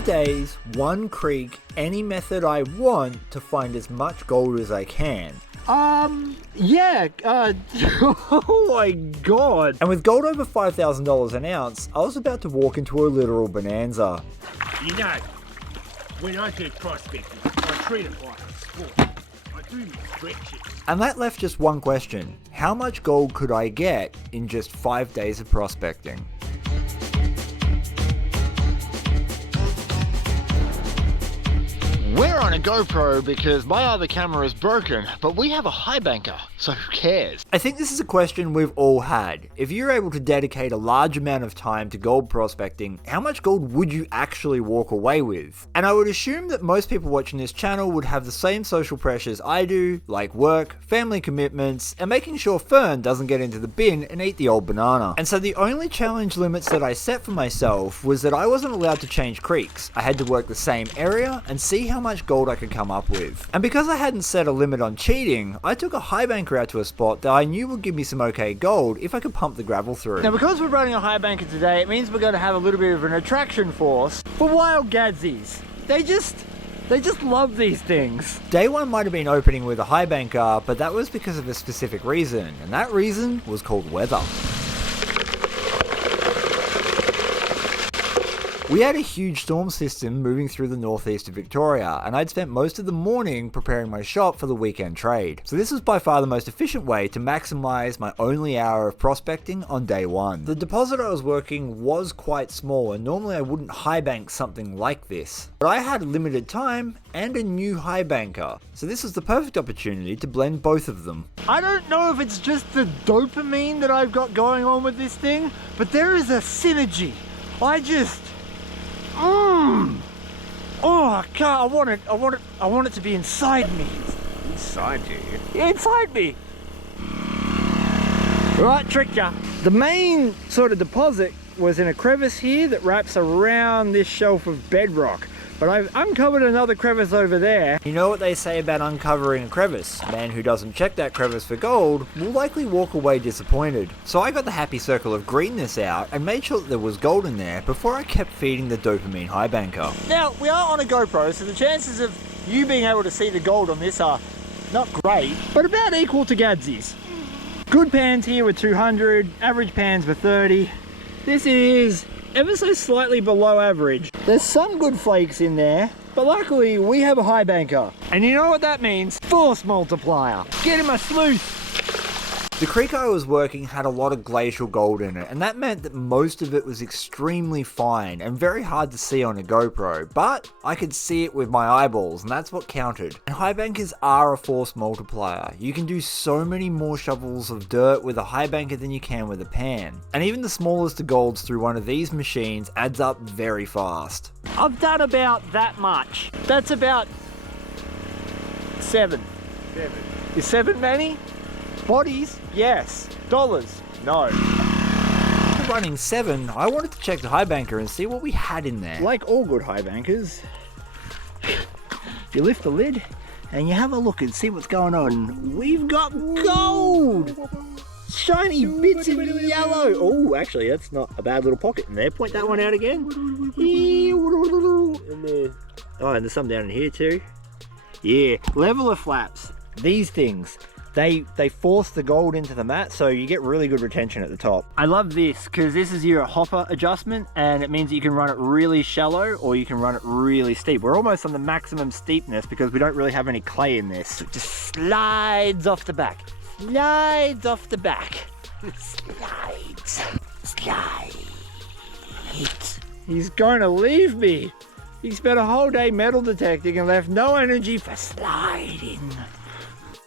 5 days, one creek, any method I want to find as much gold as I can. Yeah, oh my god. And with gold over $5,000 an ounce, I was about to walk into a literal bonanza. You know, when I do prospecting, I treat it like a sport. I do my stretches. And that left just one question. How much gold could I get in just 5 days of prospecting? We're on a GoPro because my other camera is broken, but we have a high banker, so who cares? I think this is a question we've all had. If you're able to dedicate a large amount of time to gold prospecting, how much gold would you actually walk away with? And I would assume that most people watching this channel would have the same social pressures I do, like work, family commitments, and making sure Fern doesn't get into the bin and eat the old banana. And so the only challenge limits that I set for myself was that I wasn't allowed to change creeks. I had to work the same area and see how much gold I could come up with. And because I hadn't set a limit on cheating, I took a high banker out to a spot that I knew would give me some okay gold if I could pump the gravel through. Now because we're running a high banker today, it means we're going to have a little bit of an attraction force for wild gadzies. They just love these things. Day one might have been opening with a high banker, but that was because of a specific reason, and that reason was called weather. We had a huge storm system moving through the northeast of Victoria, and I'd spent most of the morning preparing my shop for the weekend trade. So this was by far the most efficient way to maximise my only hour of prospecting on day one. The deposit I was working was quite small, and normally I wouldn't high bank something like this. But I had limited time and a new high banker, so this was the perfect opportunity to blend both of them. I don't know if it's just the dopamine that I've got going on with this thing, but there is a synergy. Oh, I can't. I want it to be inside me. Inside you? Yeah, inside me. Right, tricked ya. The main sort of deposit was in a crevice here that wraps around this shelf of bedrock. But I've uncovered another crevice over there. You know what they say about uncovering a crevice? A man who doesn't check that crevice for gold will likely walk away disappointed. So I got the happy circle of greenness out and made sure that there was gold in there before I kept feeding the dopamine high banker. Now, we are on a GoPro, so the chances of you being able to see the gold on this are not great, but about equal to Gadzie's. Good pans here were 200, average pans were 30. This is ever so slightly below average. There's some good flakes in there, but luckily we have a high banker. And you know what that means? Force multiplier. Get him a sluice. The creek I was working had a lot of glacial gold in it, and that meant that most of it was extremely fine and very hard to see on a GoPro, but I could see it with my eyeballs, and that's what counted. And high bankers are a force multiplier. You can do so many more shovels of dirt with a high banker than you can with a pan. And even the smallest of golds through one of these machines adds up very fast. I've done about that much. That's about 7. Is 7 many? Bodies? Yes. Dollars? No. After running 7, I wanted to check the high banker and see what we had in there. Like all good high bankers, you lift the lid and you have a look and see what's going on. We've got gold! Shiny bits of yellow. Oh, actually, that's not a bad little pocket in there. Point that one out again. In there. Oh, and there's some down in here too. Yeah, leveler flaps. These things. They force the gold into the mat, so you get really good retention at the top. I love this because this is your hopper adjustment, and it means that you can run it really shallow or you can run it really steep. We're almost on the maximum steepness because we don't really have any clay in this. So it just slides off the back. Slides off the back. Slides. Slides. He's going to leave me. He spent a whole day metal detecting and left no energy for sliding.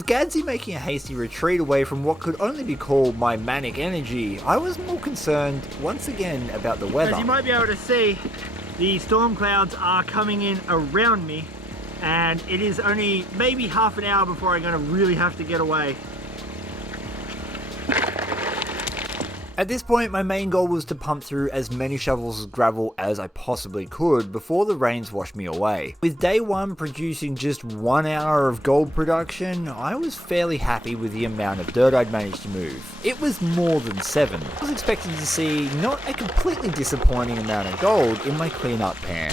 Gadsy making a hasty retreat away from what could only be called my manic energy, I was more concerned, once again, about the weather. As you might be able to see, the storm clouds are coming in around me, and it is only maybe half an hour before I'm going to really have to get away. At this point, my main goal was to pump through as many shovels of gravel as I possibly could before the rains washed me away. With day 1 producing just 1 hour of gold production, I was fairly happy with the amount of dirt I'd managed to move. It was more than 7. I was expecting to see not a completely disappointing amount of gold in my cleanup pan.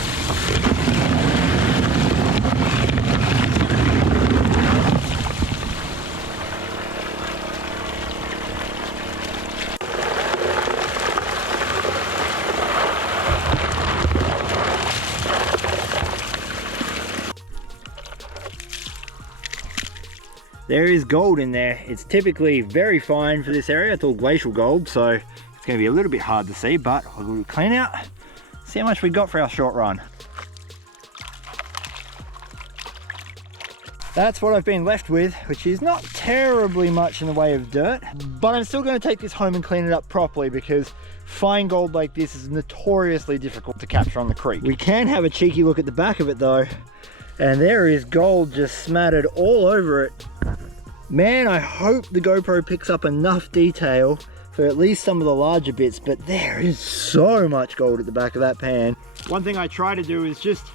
There is gold in there. It's typically very fine for this area. It's all glacial gold, so it's going to be a little bit hard to see, but we'll clean out, see how much we got for our short run. That's what I've been left with, which is not terribly much in the way of dirt, but I'm still going to take this home and clean it up properly because fine gold like this is notoriously difficult to capture on the creek. We can have a cheeky look at the back of it though, and there is gold just smattered all over it. Man, I hope the GoPro picks up enough detail for at least some of the larger bits, but there is so much gold at the back of that pan. One thing I try to do is just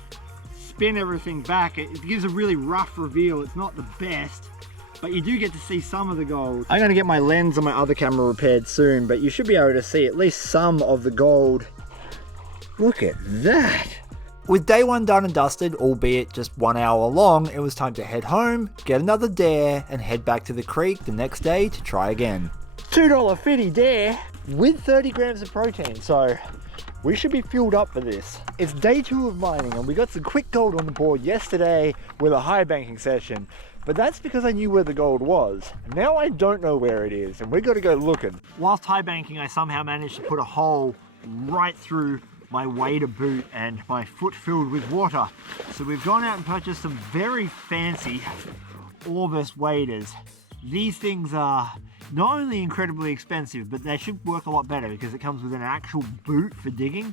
spin everything back. It gives a really rough reveal. It's not the best, but you do get to see some of the gold. I'm gonna get my lens on my other camera repaired soon, but you should be able to see at least some of the gold. Look at that. With day 1 done and dusted, albeit just 1 hour long, it was time to head home, get another dare, and head back to the creek the next day to try again. $2.50 dare with 30 grams of protein, so we should be fueled up for this. It's day 2 of mining and we got some quick gold on the board yesterday with a high banking session, but that's because I knew where the gold was. Now I don't know where it is and we got to go looking. Whilst high banking, I somehow managed to put a hole right through my wader boot and my foot filled with water. So we've gone out and purchased some very fancy Vo-Gus waders. These things are not only incredibly expensive, but they should work a lot better because it comes with an actual boot for digging.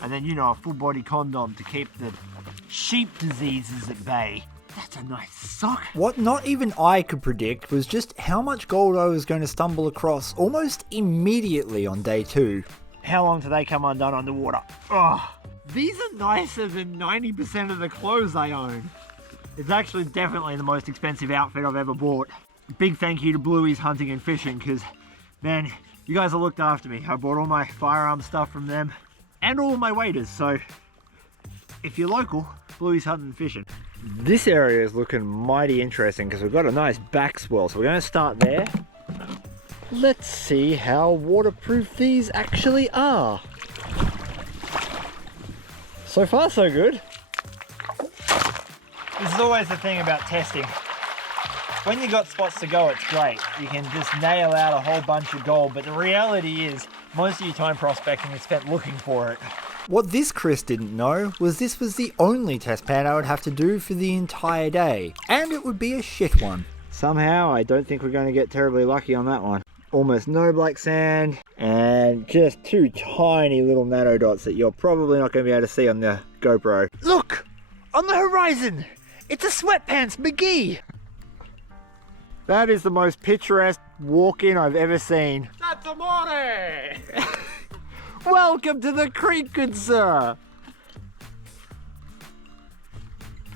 And then, you know, a full body condom to keep the sheep diseases at bay. That's a nice sock. What not even I could predict was just how much gold I was going to stumble across almost immediately on day 2. How long do they come undone underwater? Oh, these are nicer than 90% of the clothes I own. It's actually definitely the most expensive outfit I've ever bought. Big thank you to Bluey's Hunting and Fishing because, man, you guys have looked after me. I bought all my firearm stuff from them and all my waders. So if you're local, Bluey's Hunting and Fishing. This area is looking mighty interesting because we've got a nice back swell. So we're going to start there. Let's see how waterproof these actually are. So far, so good. This is always the thing about testing. When you got spots to go, it's great. You can just nail out a whole bunch of gold, but the reality is most of your time prospecting is spent looking for it. What this Chris didn't know was this was the only test pan I would have to do for the entire day, and it would be a shit one. Somehow, I don't think we're going to get terribly lucky on that one. Almost no black sand, and just 2 tiny little nano dots that you're probably not going to be able to see on the GoPro. Look! On the horizon! It's a sweatpants McGee! That is the most picturesque walk-in I've ever seen. That's amore! Welcome to the creek, good sir!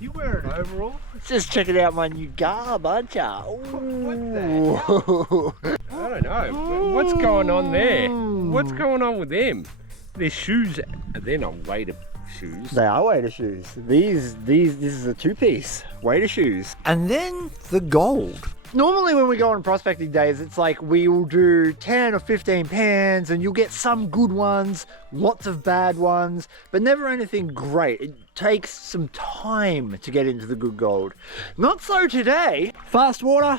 You wearing overalls? Just checking out my new garb, aren't ya? What the hell? I don't know. What's going on there? What's going on with them? Their shoes, they're not wader shoes. They are wader shoes. This is a 2-piece wader shoes. And then the gold. Normally when we go on prospecting days, it's like we will do 10 or 15 pans and you'll get some good ones, lots of bad ones, but never anything great. It takes some time to get into the good gold. Not so today. Fast water,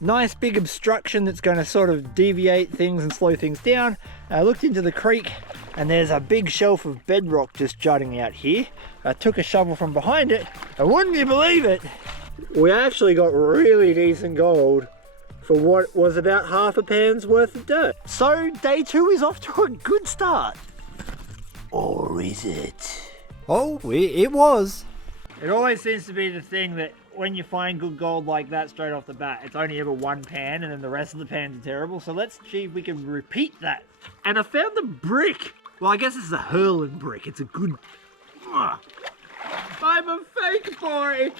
nice big obstruction that's going to sort of deviate things and slow things down. I looked into the creek and there's a big shelf of bedrock just jutting out here. I took a shovel from behind it and wouldn't you believe it, we actually got really decent gold for what was about half a pan's worth of dirt. So day 2 is off to a good start. Or is it? Oh, it was. It always seems to be the thing that when you find good gold like that straight off the bat. It's only ever one pan and then the rest of the pans are terrible. So let's see if we can repeat that. And I found the brick. Well, I guess it's a hurling brick. It's a good... I'm a fake boy.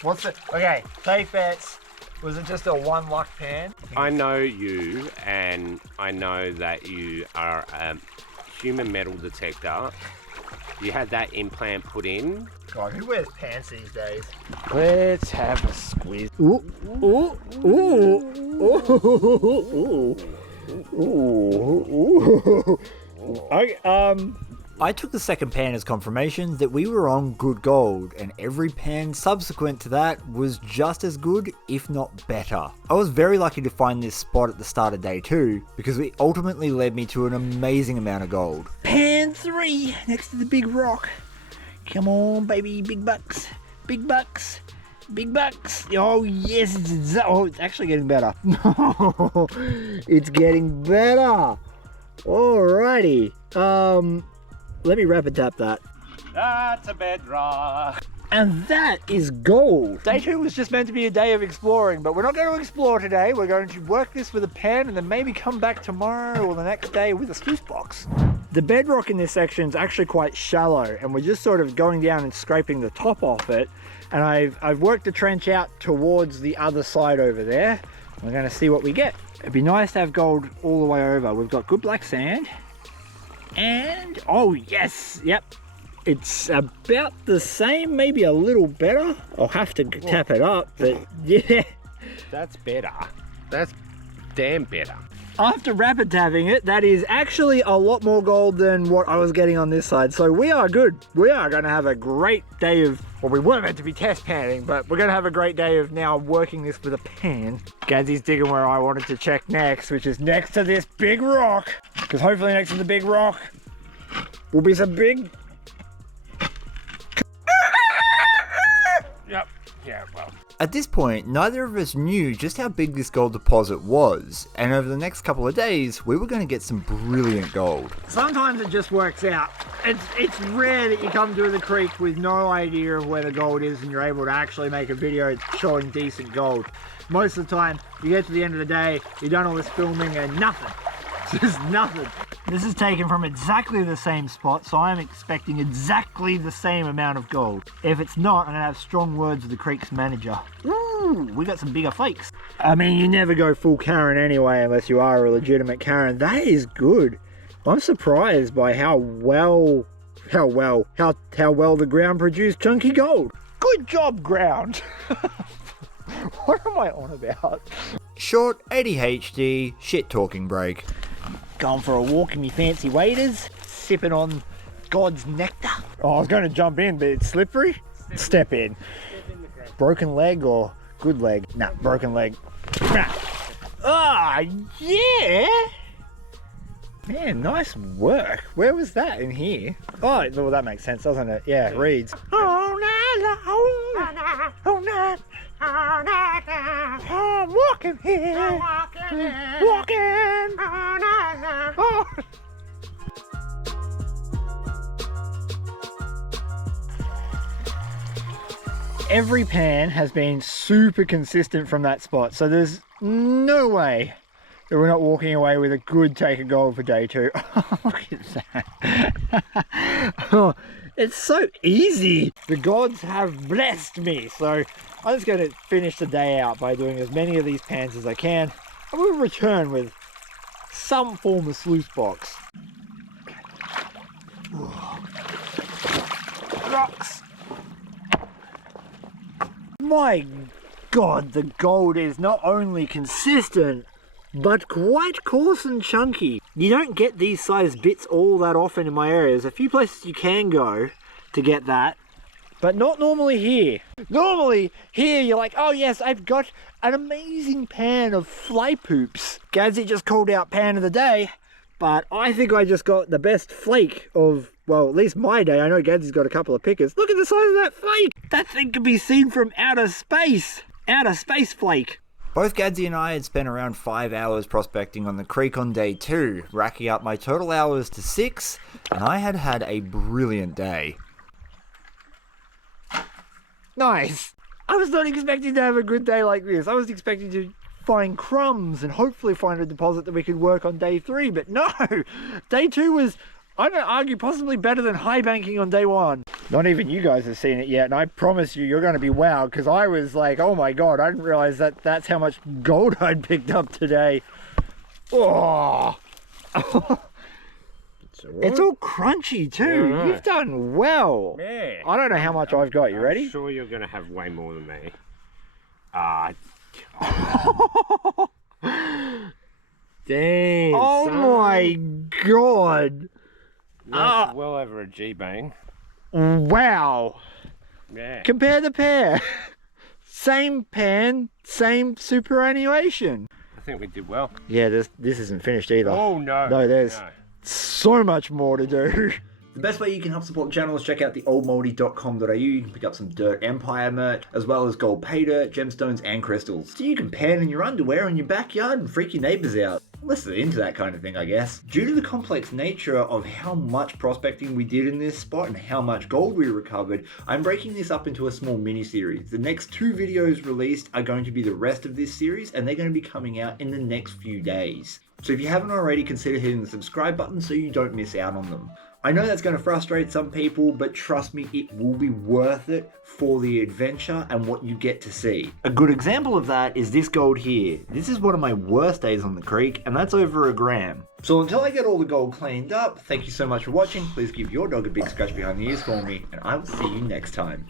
What's it? Okay, safe bets. Was it just a one luck pan? I know you, and I know that you are a human metal detector. You had that implant put in. God, who wears pants these days? Let's have a squeeze. Ooh, ooh, ooh, ooh, ooh, ooh. Okay, I took the second pan as confirmation that we were on good gold, and every pan subsequent to that was just as good, if not better. I was very lucky to find this spot at the start of day 2, because it ultimately led me to an amazing amount of gold. Pan 3, next to the big rock. Come on, baby, big bucks, big bucks, big bucks. Oh yes, it's actually getting better. It's getting better. Alrighty, let me rapid tap that. That's a bedrock. And that is gold. Day 2 was just meant to be a day of exploring, but we're not going to explore today. We're going to work this with a pan and then maybe come back tomorrow or the next day with a sluice box. The bedrock in this section is actually quite shallow, and we're just sort of going down and scraping the top off it. And I've worked the trench out towards the other side over there. We're going to see what we get. It'd be nice to have gold all the way over. We've got good black sand. And, oh yes, yep. It's about the same, maybe a little better. I'll have to tap it up, but yeah. That's better. That's damn better. After rapid tapping it, that is actually a lot more gold than what I was getting on this side. So we are good. We are going to have a great day of, well, we were meant to be test panning, but we're going to have a great day of now working this with a pan. Gadsy's digging where I wanted to check next, which is next to this big rock. Because hopefully next to the big rock will be some big... Yep. Yeah, well. At this point, neither of us knew just how big this gold deposit was, and over the next couple of days, we were going to get some brilliant gold. Sometimes it just works out. It's rare that you come to the creek with no idea of where the gold is and you're able to actually make a video showing decent gold. Most of the time, you get to the end of the day, you've done all this filming and nothing. Just nothing. This is taken from exactly the same spot, so I'm expecting exactly the same amount of gold. If it's not, I'm gonna have strong words with the creek's manager. Ooh, we got some bigger flakes. I mean, you never go full Karen anyway, unless you are a legitimate Karen. That is good. I'm surprised by how well the ground produced chunky gold. Good job, ground. What am I on about? Short ADHD shit talking break. Going for a walk in me fancy waders, sipping on God's nectar. Oh, I was going to jump in, but it's slippery. Step in. Broken leg or good leg? Nah, broken leg. Ah, yeah. Man, nice work. Where was that? In here? Oh, well, that makes sense, doesn't it? Yeah, it reads. Oh, no. I'm walking here. Walking. Oh. Every pan has been super consistent from that spot, so there's no way that we're not walking away with a good take of gold for day 2. Oh, look at that. Oh, it's so easy. The gods have blessed me, so I'm just going to finish the day out by doing as many of these pans as I can, and we'll return with some form of sluice box. Rocks. My God, the gold is not only consistent, but quite coarse and chunky. You don't get these size bits all that often in my area. There's a few places you can go to get that, but not normally here. Normally here you're like, oh yes, I've got an amazing pan of fly poops. Gadsy just called out pan of the day, but I think I just got the best flake of, well, at least my day. I know Gadsy's got a couple of pickers. Look at the size of that flake. That thing could be seen from outer space. Outer space flake. Both Gadsy and I had spent around 5 hours prospecting on the creek on day 2, racking up my total hours to 6, and I had had a brilliant day. Nice. I was not expecting to have a good day like this. I was expecting to find crumbs and hopefully find a deposit that we could work on day 3, but no. Day 2 was, I'm going to argue, possibly better than high banking on day 1. Not even you guys have seen it yet, and I promise you're going to be wowed, because I was like, oh my god, I didn't realize that that's how much gold I'd picked up today. Oh. It's all crunchy too. Yeah. You've done well. Yeah. I don't know how much I've got. You ready? I'm sure you're going to have way more than me. Dang. Oh son. my god. That's well over a G-bang. Wow. Yeah. Compare the pair. Same pan, same superannuation. I think we did well. Yeah, this isn't finished either. Oh no. No, there's so much more to do. The best way you can help support the channel is check out theoldmoldy.com.au. You can pick up some Dirt Empire merch, as well as gold Paydirt, gemstones, and crystals. So you can pan in your underwear in your backyard and freak your neighbors out. Unless they're into that kind of thing, I guess. Due to the complex nature of how much prospecting we did in this spot and how much gold we recovered, I'm breaking this up into a small mini-series. The next 2 videos released are going to be the rest of this series, and they're going to be coming out in the next few days. So if you haven't already, consider hitting the subscribe button so you don't miss out on them. I know that's going to frustrate some people, but trust me, it will be worth it for the adventure and what you get to see. A good example of that is this gold here. This is one of my worst days on the creek, and that's over a gram. So until I get all the gold cleaned up, thank you so much for watching. Please give your dog a big scratch behind the ears for me, and I will see you next time.